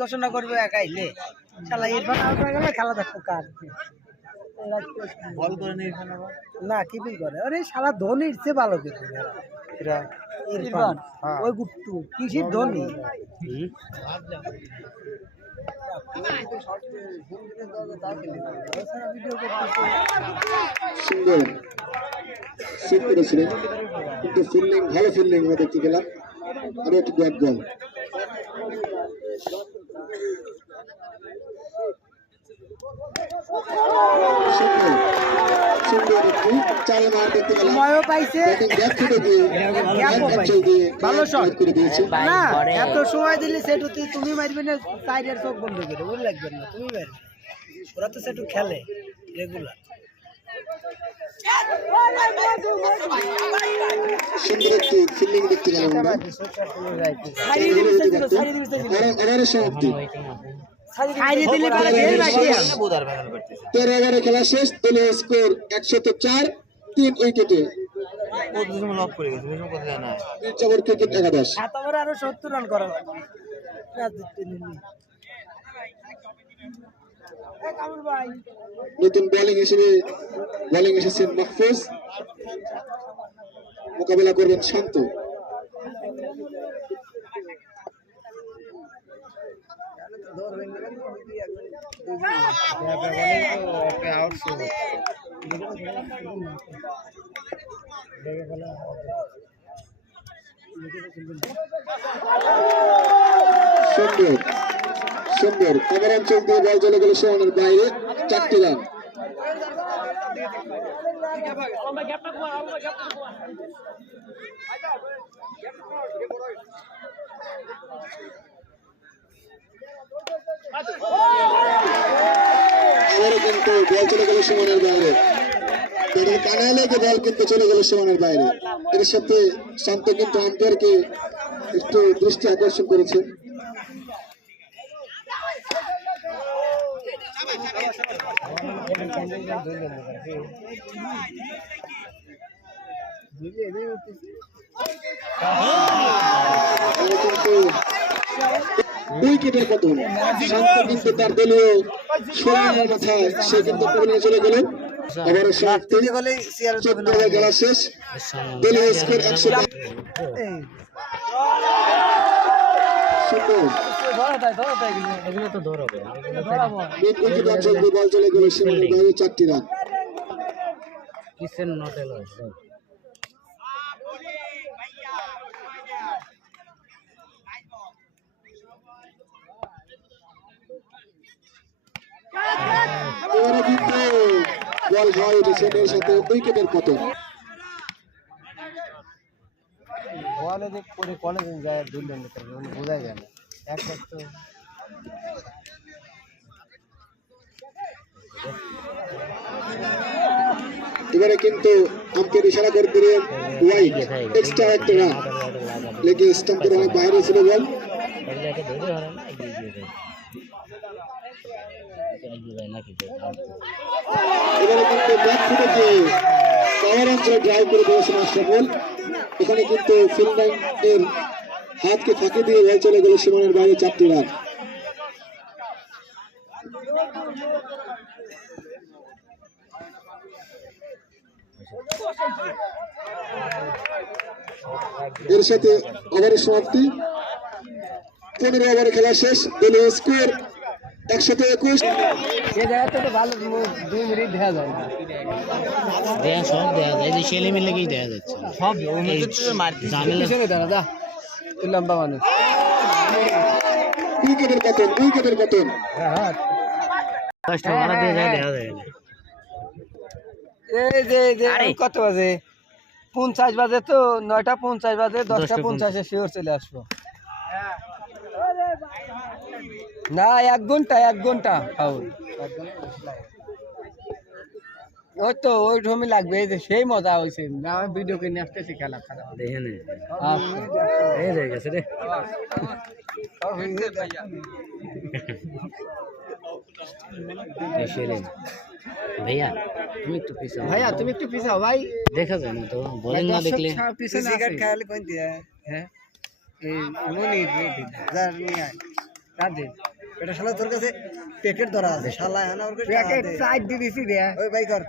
ঘোষণা করবে একাইলে শালা ইরফান আউট হয়ে গেলে খেলা দেখো কার বল করে ইরফান না কিপিং করে আরে শালা ধোনির চেয়ে ভালো কিছু ইরফান ওই গুট্টু কিসির ধোনি সুন্দর সেভ করেছিলেন কিন্তু ফিল্ডিং ভালো ফিল্ডিং আমরা দেখতে গেলাম আরো একটু ব্যাট বল সুন্দর একটি চার মার দেখতে গেলাম সময়ও পাইছে ভালো শট করে দিয়েছে না এত সময় দিলে সেটুতে তুমি মারবে না সাইডের চোখ বন্ধ করে ওই লাগবে না তুমি মারবে ওরা তো সেটু খেলে রেগুলার সুন্দর একটি ফিল্ডিং দেখতে গেলাম আমরা ওভারের সমাপ্তি 13 ওভারে খেলা শেষ দলীয় স্কোর 104 3 উইকেটে মির্জাপুর ক্রিকেট একাদশ আরো 70 রান করা নতুন বোলিং এসেছেন মাহফুজ মোকাবেলা করবেন শান্ত সুন্দর সুন্দর আমার অঞ্চল দিয়ে বল চলে গেল সীমানার বাইরে 4টি রান আবারও কিন্তু বল চলে গেল সীমানার বাইরে কানায় লেগে বল কিন্তু চলে গেল সীমানার বাইরে এর সাথে শান্ত কিন্তু আম্পায়ারকে একটু দৃষ্টি আকর্ষণ করেছে উইকেটের পতন শান্ত কিন্তু তার দলীয় শরীরের মাথায় সে কিন্তু পড়ে চলে গেল আবারও সমাপ্তি 14 ওভার খেলা শেষ দলীয় স্কোর 100 বল চলে গেল সীমানার বাইরে 4টি রান বল হয় উঠেছে এর সাথে উইকেটের পতন বোঝা যায় না এবারে কিন্তু আম্পায়ার ইশারা করে দিলেন ওয়াইড এক্সট্রা একটা রান লেগে স্টাম্পের অনেক বাইরে ছিল বল এবারে কিন্তু ব্যাট ফুটে পাওয়ার অঞ্চলে ড্রাইভ করে দিয়েছেন আশরাফুল এখানে কিন্তু ফিল্ডিং এর হাতকে ফাঁকি দিয়ে বল চলে গেল সীমানার বাইরে 4টি রান এর সাথে ওভারের সমাপ্তি 15 ওভারে খেলা শেষ দলীয় স্কোর 121 ভালো 2 মিনিট দেখা যায় না সব দেখা যায় যে ছেলে মিলে গিয়ে দেখা যাচ্ছে সব দাদা লম্বা মানুষ উইকেটের পতন এই যে কত বাজে 50 বাজে তো 9:50 বাজে 10:50 শিওর চলে আসবো না 1 ঘন্টা ওই তো ওই রকমই লাগবে এই যে সেই মজা হয়েছে আমি ভিডিও কিনে আসতেছি খেলা খারাপ দেখে নে এই হয়ে গেছে রে ভাইয়া তুমি একটু পিছাও ভাই দেখা যায় না তো বোলিং না দেখলে সিগারেট খাওয়ালে কোন দিয়া হ্যাঁ এই মনি যার নিয়ে কাঁদে এটা শালা তোর কাছে প্যাকেট ধরা আছে শালা এখন ওর কাছে প্যাকেট সাইড দিয়ে দিছি রে ওই ভাই কর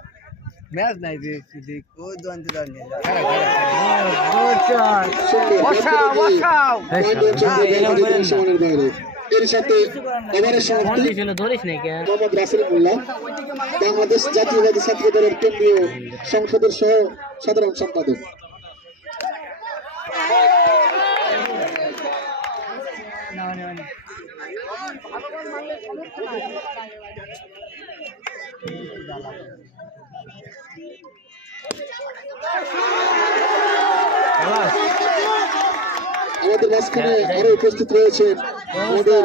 ম্যাচ নাই যে দেখ ওই দোয়ান্তি দাঁড় নিয়ে বসাও বসাও সমানের বাইরে এর সাথে এবারে সমাপ্তি ধরিস নাই কে মোহাম্মদ রাসেল মোল্লা বাংলাদেশ জাতীয়বাদী ছাত্র দলের কেন্দ্রীয় সংসদের সহ সাধারণ সম্পাদক। আমাদের মাঝখানে আরো উপস্থিত রয়েছেন আমাদের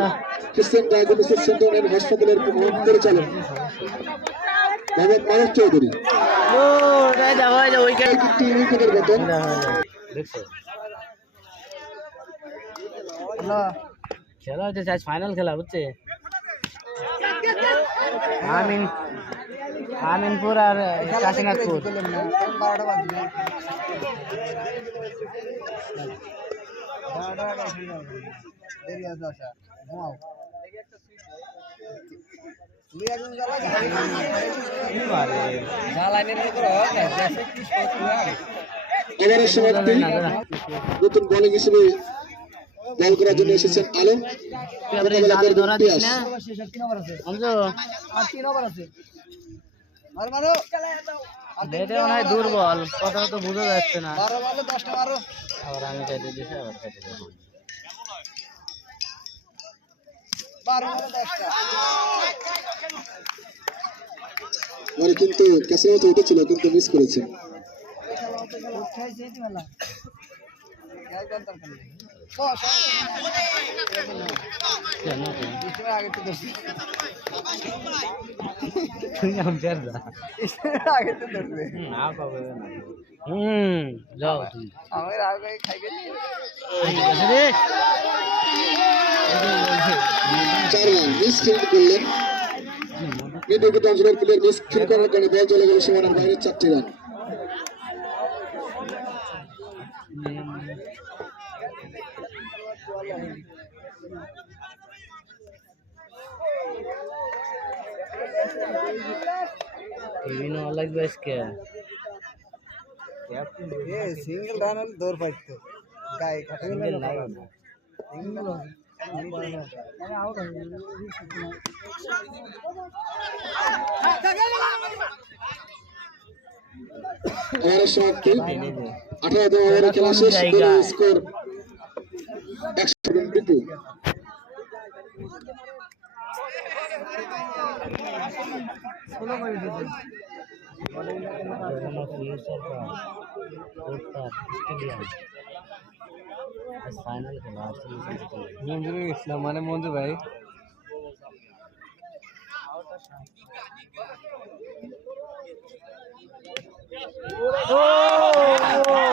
ক্রিশ্চিয়ান ডায়াগনোসিস সেন্টার এন্ড হাসপাতালের পরিচালক মোহাম্মদ মানব চৌধুরী। উইকেটের বেতন খেলা হচ্ছে আজ ফাইনাল খেলা বুঝছে আমিনপুর আর কাশীনাথপুর। এবারের সমাপ্তি নতুন বোলিং হিসেবে বল করার জন্য এসেছেন আলম। দুর্বল কথা তো বোঝা যাচ্ছে না। আবার আমি কেটে দিছি আবার কেটে দেবো। কিন্তু ক্যাসের মতো উঠেছিল কিন্তু মিস করেছে। যাও চার রান মিস ফিল্ড করলেন মিডউইকেট অঞ্চলের প্লেয়ার মিস ফিল্ড করার কারণে বল চলে গেল সীমানার বাইরে 4টি রান। বিভিন্ন লাগবে আজকে সিঙ্গেল রান হলে দৌড় পাইতো গায়ে সিঙ্গেল নাই ওভারের সমাপ্তি 18তম ওভারে খেলা শেষ। স্কোর 172। ফাইনাল খেলা মঞ্জুরুল ইসলাম মানে মঞ্জু ভাই ও